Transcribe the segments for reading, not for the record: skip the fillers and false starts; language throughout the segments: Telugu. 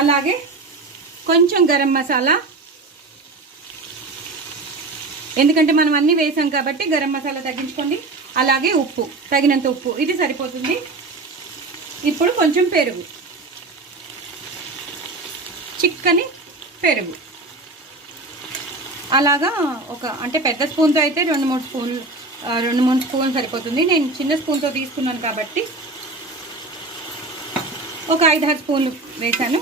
అలాగే కొంచెం గరం మసాలా, ఎందుకంటే మనం అన్నీ వేసాం కాబట్టి గరం మసాలా తగ్గించుకోండి. అలాగే ఉప్పు, తగినంత ఉప్పు, ఇది సరిపోతుంది. ఇప్పుడు కొంచెం పెరుగు, చిక్కని పెరుగు, అలాగా అంటే పెద్ద స్పూన్తో అయితే 2-3 స్పూన్లు సరిపోతుంది. నేను చిన్న స్పూన్తో తీసుకున్నాను కాబట్టి ఒక 5-6 స్పూన్లు వేసాను.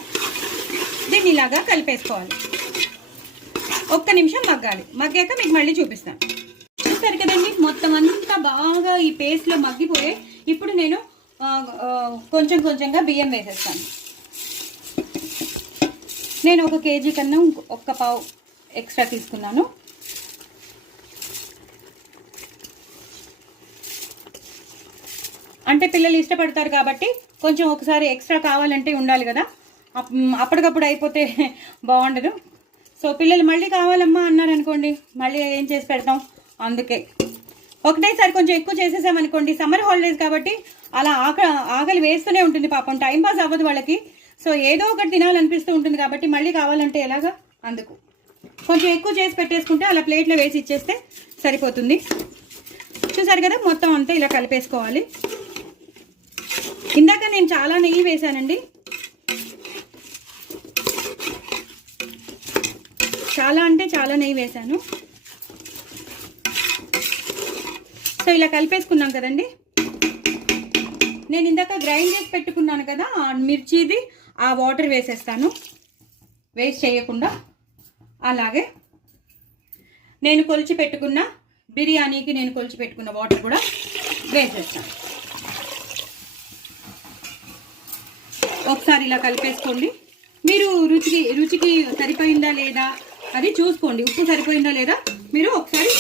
దీన్ని ఇలాగా కలిపేసుకోవాలి. ఒక్క నిమిషం మగ్గాలి. మగ్గాక మీకు మళ్ళీ చూపిస్తాను. చూస్తారు కదండి, మొత్తం అంతా బాగా ఈ పేస్ట్లో మగ్గిపోయే. ఇప్పుడు నేను కొంచెం కొంచెంగా బియ్యం వేసేస్తాను. నేను 1 కేజీ కన్నా 1 పావు ఎక్స్ట్రా తీసుకున్నాను. అంటే పిల్లలు ఇష్టపడతారు కాబట్టి కొంచెం ఒకసారి ఎక్స్ట్రా కావాలంటే ఉండాలి కదా, అప్పటికప్పుడు అయిపోతే బాగుండదు. సో పిల్లలు మళ్ళీ కావాలమ్మా అన్నారనుకోండి, మళ్ళీ ఏం చేసి పెడతాం. అందుకే ఒకటేసారి కొంచెం ఎక్కువ చేసేసామనుకోండి, సమ్మర్ హాలిడేస్ కాబట్టి అలా ఆకలి వేస్తూనే ఉంటుంది. పాపం టైంపాస్ అవ్వదు వాళ్ళకి. సో ఏదో ఒకటి తినాలనిపిస్తూ ఉంటుంది కాబట్టి మళ్ళీ కావాలంటే ఎలాగా, అందుకు కొంచెం ఎక్కువ చేసి పెట్టేసుకుంటే అలా ప్లేట్లో వేసి ఇచ్చేస్తే సరిపోతుంది. చూసారు కదా, మొత్తం అంతా ఇలా కలిపేసుకోవాలి. ఇందాక నేను చాలా నెయ్యి వేసానండి, చాలా అంటే చాలా నెయ్యి వేసాను. సో ఇలా కలిపేసుకున్నాం కదండి. నేను ఇందాక గ్రైండ్ చేసి పెట్టుకున్నాను కదా మిర్చిది, ఆ వాటర్ వేసేస్తాను వేస్ట్ చేయకుండా. అలాగే నేను కొలిచి పెట్టుకున్న బిర్యానీకి నేను కొలిచి పెట్టుకున్న వాటర్ కూడా వేసేస్తాను. ఒకసారి ఇలా కలిపేసుకోండి. మీరు రుచికి సరిపోయిందా లేదా అది చూసుకోండి. ఉప్పు సరిపోయిందా లేదా మీరు ఒకసారి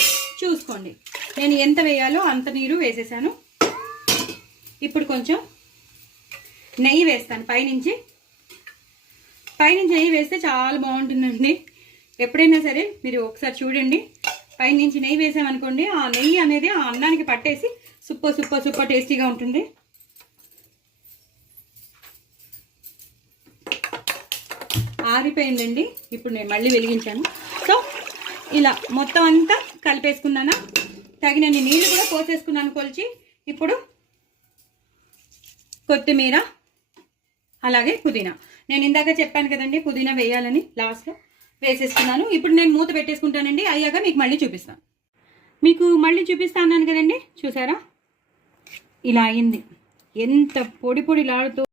చూసుకోండి. నేను ఎంత వేయాలో అంత నీరు వేసేసాను. ఇప్పుడు కొంచెం నెయ్యి వేస్తాను పైనుంచి. నెయ్యి వేస్తే చాలా బాగుంటుందండి. ఎప్పుడైనా సరే మీరు ఒకసారి చూడండి. పైనుంచి నెయ్యి వేసామనుకోండి, ఆ నెయ్యి అనేది ఆ అన్నానికి పట్టేసి సూపర్ టేస్టీగా ఉంటుంది. ఆరిపోయిందండి. ఇప్పుడు నేను మళ్ళీ వెలిగించాను. సో ఇలా మొత్తం అంతా కలిపేసుకున్నాను. తగినన్ని నీళ్ళు కూడా పోసేసుకున్నాను కొలిచి. ఇప్పుడు కొత్తిమీర, అలాగే పుదీనా. నేను ఇందాక చెప్పాను కదండి పుదీనా వేయాలని, లాస్ట్లో వేసేసుకున్నాను. ఇప్పుడు నేను మూత పెట్టేసుకుంటానండి. అయ్యాక మీకు మళ్ళీ చూపిస్తాను. అన్నాను కదండి, చూసారా ఇలా అయింది. ఎంత పొడిలాడుతూ